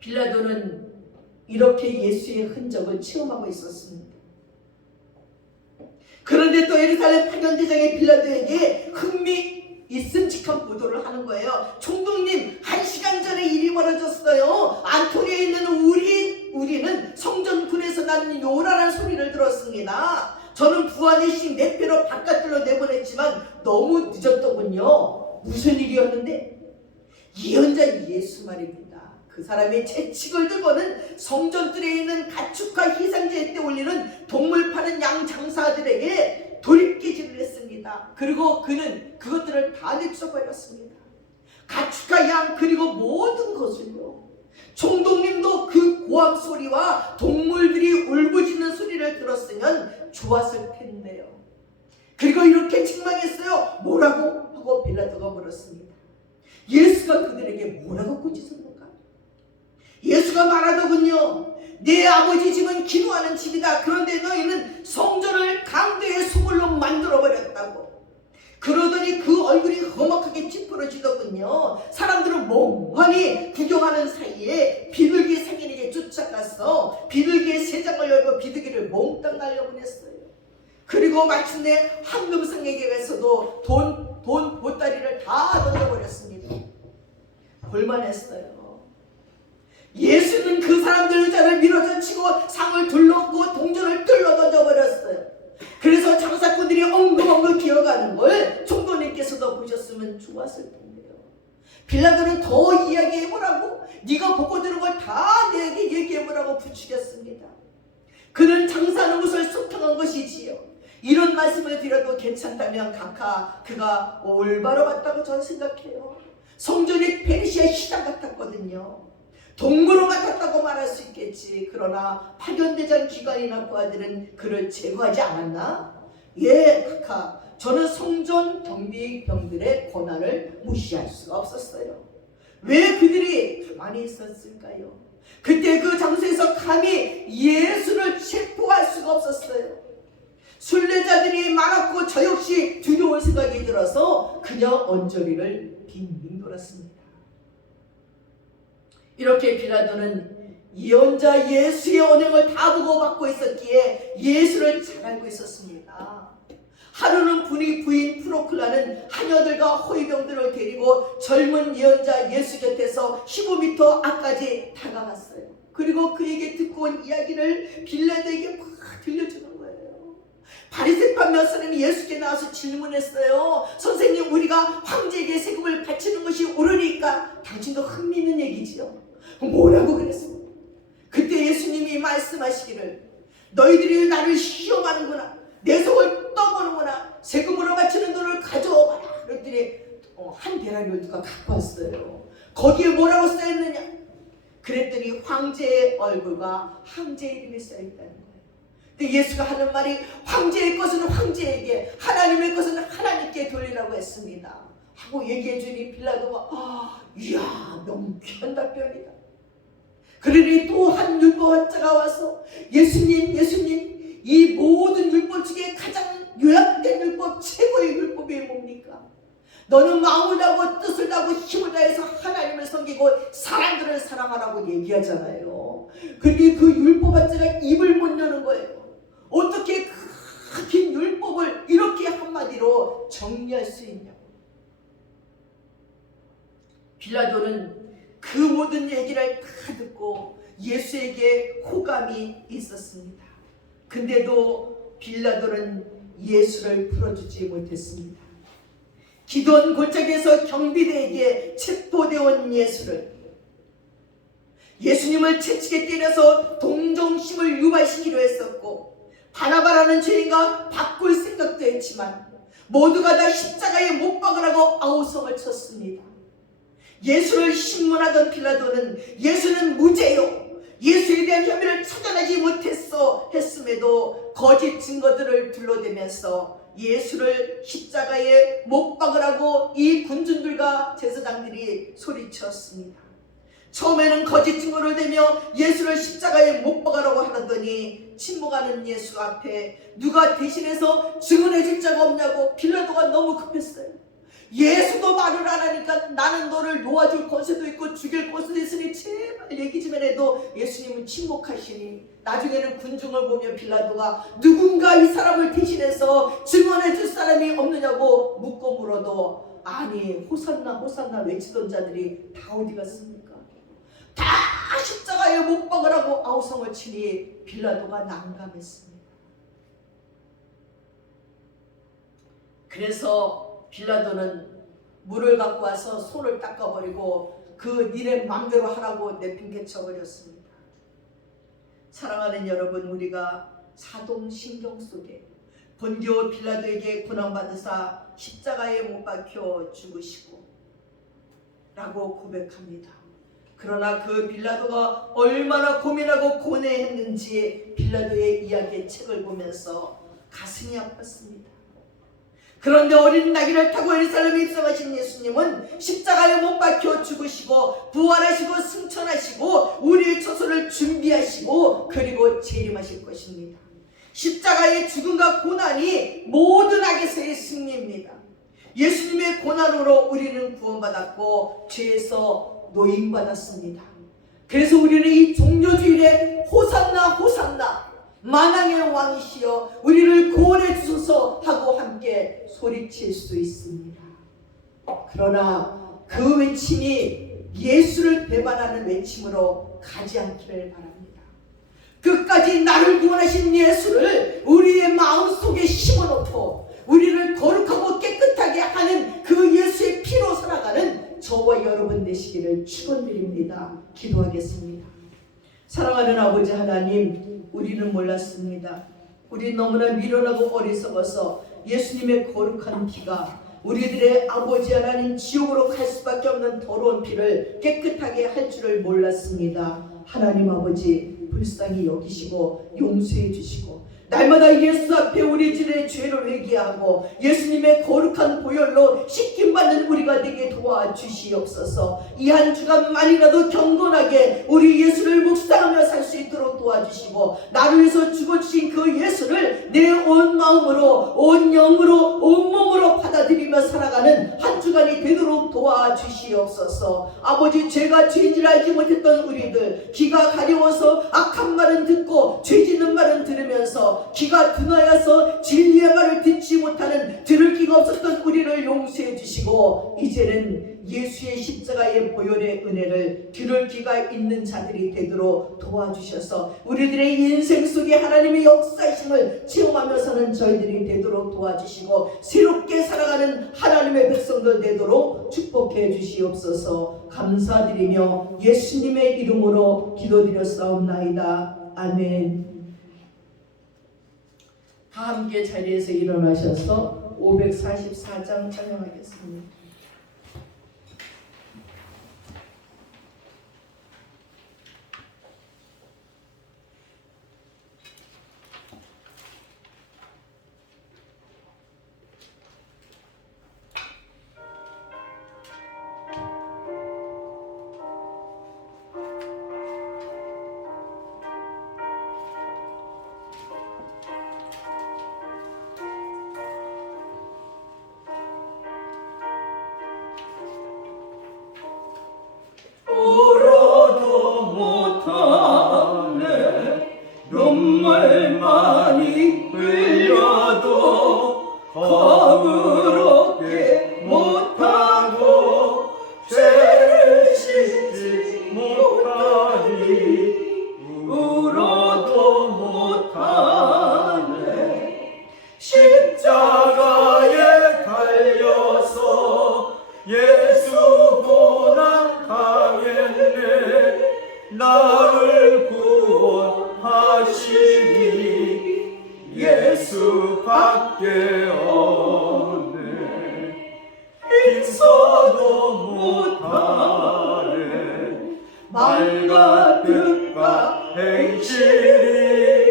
빌라도는 이렇게 예수의 흔적을 체험하고 있었습니다. 그런데 또 예루살렘 파견대장의 빌라도에게 흥미있음직한 보도를 하는 거예요. 총독님, 1시간 전에 일이 벌어졌어요. 안토니아에 있는 우리는 성전군에서 나는 요란한 소리를 들었습니다. 저는 부하대신 내 배로 바깥으로 내보냈지만 너무 늦었더군요. 무슨 일이었는데? 예언자 예수 말입니다. 그 사람의 채찍을 들고는 성전들에 있는 가축과 희생제에 때 올리는 동물 파는 양 장사들에게 돌입기질을 했습니다. 그리고 그는 그것들을 다 내쳐버렸습니다. 가축과 양 그리고 모든 것을요. 총독님도 그 고함 소리와 동물들이 울부짖는 소리를 들었으면 좋았을 텐데요. 그리고 이렇게 책망했어요. 뭐라고? 하고 빌라도가 물었습니다. 예수가 그들에게 뭐라고 꾸짖은 건가? 예수가 말하더군요. 내 아버지 집은 기도하는 집이다. 그런데 너희는 성전을 강도의 소굴로 만들어버렸다고. 그러더니 그 얼굴이 험악하게 찌푸러지더군요. 사람들은 멍하니 구경하는 사이에 비둘기 상인에게 쫓아가서 비둘기의 세장을 열고 비둘기를 몽땅 날려보냈어요. 그리고 마침내 황금상에게 가서도 돈 보따리를 다 던져버렸습니다. 볼만했어요. 예수는 그 사람들 의자를 밀어젖히고 상을 둘러엎고 동전을 뚫어 던져버렸어요. 그래서 장사꾼들이 엉금엉금 기어가는 걸 총독님께서도 보셨으면 좋았을 텐데요. 빌라도는 더 이야기해보라고, 네가 보고 들은 걸 다 내게 얘기해보라고 부추겼습니다. 그는 장사하는 것을 소탕한 것이지요. 이런 말씀을 드려도 괜찮다면 각하 그가 올바로 맞다고 저는 생각해요. 성전이 페르시아 시장 같았거든요. 동물원 같았다고 말할 수 있겠지. 그러나 파견대장 기관이나 부하들은 그를 제거하지 않았나? 예, 각하. 저는 성전 경비병들의 권한을 무시할 수가 없었어요. 왜 그들이 가만히 있었을까요? 그때 그 장소에서 감히 예수를 체포할 수가 없었어요. 순례자들이 많았고 저 역시 두려울 생각이 들어서 그냥 언저리를 빙빙 돌았습니다. 이렇게 빌라도는 예언자 예수의 언행을 다 보고 받고 있었기에 예수를 잘 알고 있었습니다. 하루는 부인 프로클라는 하녀들과 호위병들을 데리고 젊은 예언자 예수 곁에서 15m 앞까지 다가갔어요. 그리고 그에게 듣고 온 이야기를 빌라도에게 막 들려주는 거예요. 바리새파 몇 사람이 예수께 나와서 질문했어요. 선생님, 우리가 황제에게 세금을 바치는 것이 옳으니까? 당신도 흥미있는 얘기지요. 뭐라고 그랬습니까? 그때 예수님이 말씀하시기를, 너희들이 나를 시험하는구나, 내 속을 떠보는구나, 세금으로 바치는 돈을 가져와라. 그랬더니 한 대라리를 누가 갖고 왔어요. 거기에 뭐라고 써있느냐? 그랬더니 황제의 얼굴과 황제의 이름이 써있다는 거예요. 근데 예수가 하는 말이 황제의 것은 황제에게, 하나님의 것은 하나님께 돌리라고 했습니다 하고 얘기해 주니 빌라도가 이야, 명쾌한 답변이다. 그러니 또 한 율법학자가 와서 예수님, 이 모든 율법 중에 가장 요약된 율법, 최고의 율법이 뭡니까? 너는 마음을 다하고 뜻을 다하고 힘을 다해서 하나님을 섬기고 사람들을 사랑하라고 얘기하잖아요. 그런데 그 율법학자가 입을 못 여는 거예요. 어떻게 그 긴 율법을 이렇게 한마디로 정리할 수 있냐고. 빌라도는 그 모든 얘기를 다 듣고 예수에게 호감이 있었습니다. 근데도 빌라도는 예수를 풀어주지 못했습니다. 기돈 골짜기에서 경비대에게 체포되어 온 예수님을 채찍에 때려서 동정심을 유발시키려 했었고, 바나바라는 죄인과 바꿀 생각도 했지만 모두가 다 십자가에 못 박으라고 아우성을 쳤습니다. 예수를 신문하던 빌라도는 예수는 무죄요, 예수에 대한 혐의를 찾아내지 못했어 했음에도 거짓 증거들을 둘러대면서 예수를 십자가에 못 박으라고 이 군중들과 제사장들이 소리쳤습니다. 처음에는 거짓 증거를 대며 예수를 십자가에 못 박으라고 하더니 침묵하는 예수 앞에 누가 대신해서 증언해 줄 자가 없냐고 빌라도가 너무 급했어요. 예수도 말을 안 하니까 나는 너를 놓아줄 권세도 있고 죽일 권세도 있으니 제발 얘기 좀 해도 예수님은 침묵하시니 나중에는 군중을 보며 빌라도가 누군가 이 사람을 대신해서 증언해 줄 사람이 없느냐고 묻고 물어도 아니 호산나 호산나 외치던 자들이 다 어디 갔습니까? 다 십자가에 못 박으라고 아우성을 치니 빌라도가 난감했습니다. 그래서 빌라도는 물을 갖고 와서 손을 닦아버리고 그 니네 맘대로 하라고 내팽개쳐버렸습니다. 사랑하는 여러분, 우리가 사동신경 속에 본디오 빌라도에게 고난받으사 십자가에 못 박혀 죽으시고 라고 고백합니다. 그러나 그 빌라도가 얼마나 고민하고 고뇌했는지 빌라도의 이야기의 책을 보면서 가슴이 아팠습니다. 그런데 어린 나귀를 타고 예루살렘에 입성하신 예수님은 십자가에 못 박혀 죽으시고 부활하시고 승천하시고 우리의 처소를 준비하시고 그리고 재림하실 것입니다. 십자가의 죽음과 고난이 모든 악에서의 승리입니다. 예수님의 고난으로 우리는 구원받았고 죄에서 노임받았습니다. 그래서 우리는 이 종료주일에 호산나 호산나 만왕의 왕이시여 우리를 구원해 주소서 하고 함께 소리칠 수 있습니다. 그러나 그 외침이 예수를 배반하는 외침으로 가지 않기를 바랍니다. 끝까지 나를 구원하신 예수를 우리의 마음속에 심어놓고 우리를 거룩하고 깨끗하게 하는 그 예수의 피로 살아가는 저와 여러분 되시기를 축원드립니다. 기도하겠습니다. 사랑하는 아버지 하나님, 우리는 몰랐습니다. 우리 너무나 미련하고 어리석어서 예수님의 거룩한 피가 우리들의 아버지 하나님 지옥으로 갈 수밖에 없는 더러운 피를 깨끗하게 할 줄을 몰랐습니다. 하나님 아버지 불쌍히 여기시고 용서해 주시고 날마다 예수 앞에 우리 질의 죄를 회개하고 예수님의 거룩한 보혈로 씻김받는 우리가 되게 도와주시옵소서. 이 한 주간만이라도 경건하게 우리 예수를 묵상하며 살 수 있도록 도와주시고 나를 위해서 죽어주신 그 예수를 내 온 마음으로 온 영으로 온 몸으로 받아들이며 살아가는 한 주간이 되도록 도와주시옵소서. 아버지 죄가 죄인줄 알지 못했던 우리들 귀가 가려워서 악한 말은 듣고 죄짓는 말은 들으면서 귀가 둔하여서 진리의 말을 듣지 못하는 들을 귀가 없었던 우리를 용서해 주시고 이제는 예수의 십자가의 보혈의 은혜를 들을 귀가 있는 자들이 되도록 도와주셔서 우리들의 인생 속에 하나님의 역사심을 체험하며 사는 저희들이 되도록 도와주시고 새롭게 살아가는 하나님의 백성들 되도록 축복해 주시옵소서. 감사드리며 예수님의 이름으로 기도드렸사옵나이다. 아멘. 다 함께 자리에서 일어나셔서 544장 찬양하겠습니다. 울어도 못하네 눈물 많이 흘려도 거부롭게 못하고 죄를 씻지 못하니 울어도 못하네 십자가에 달려서 예수 고난 당했네 나를 구원하시니 예수밖에 없네 있어도 못하네 말 같은 가 행실이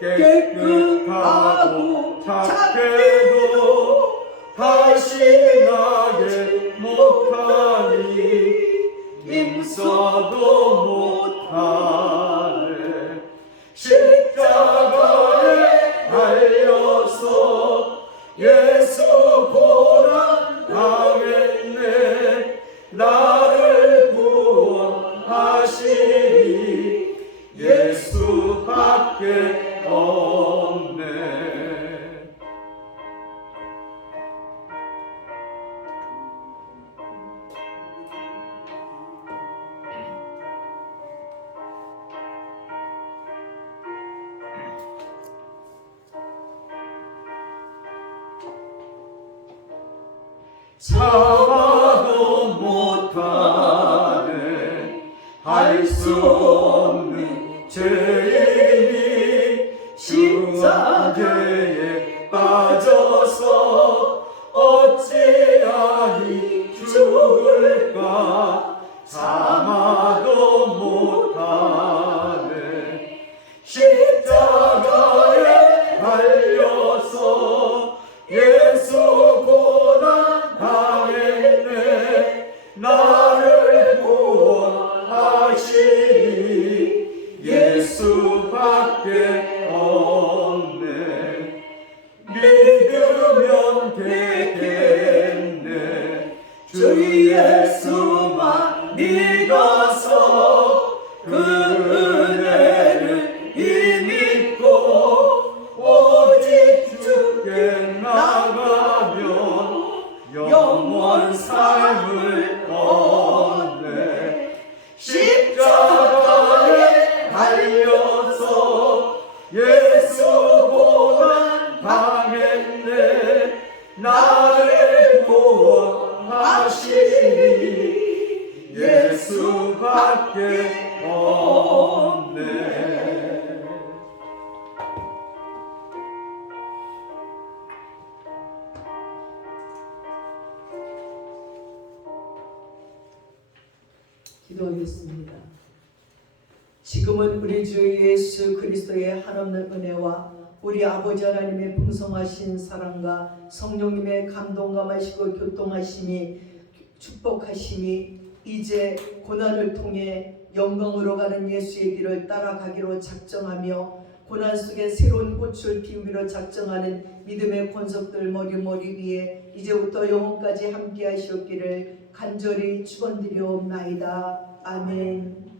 깨끗하고 착해도 다시 나게 못하니 힘써도 못하네 십자가에 달려서 예수 고난 당했네 나를 구원하시니 예수밖에 없네 참아도 못하네 할 수 없는 죄인이 십자가에 빠져서 어찌하니 죽을까 참아도 못하네 십자가에 달려서 예수 고난 당했네 나를 구원하시니 예수밖에 없네 믿으면 되겠네 주 예수만 믿어서 그 은혜를 믿고 오직 주께 나가면 영원 삶을 얻네 십자가에 달려서 예수 고난 당했네 나를 구원하시니 기도하겠습니다. 지금은 우리 주 예수 그리스도의 한없는 은혜와 우리 아버지 하나님의 풍성하신 사랑과 성령님의 감동감하시고 교통하심이 축복하심이 이제 고난을 통해 영광으로 가는 예수의 길을 따라가기로 작정하며 고난 속에 새로운 꽃을 피우기로 작정하는 믿음의 권속들 머리 위에 이제부터 영원까지 함께 하시옵기를 간절히 축원드리옵나이다. 아멘.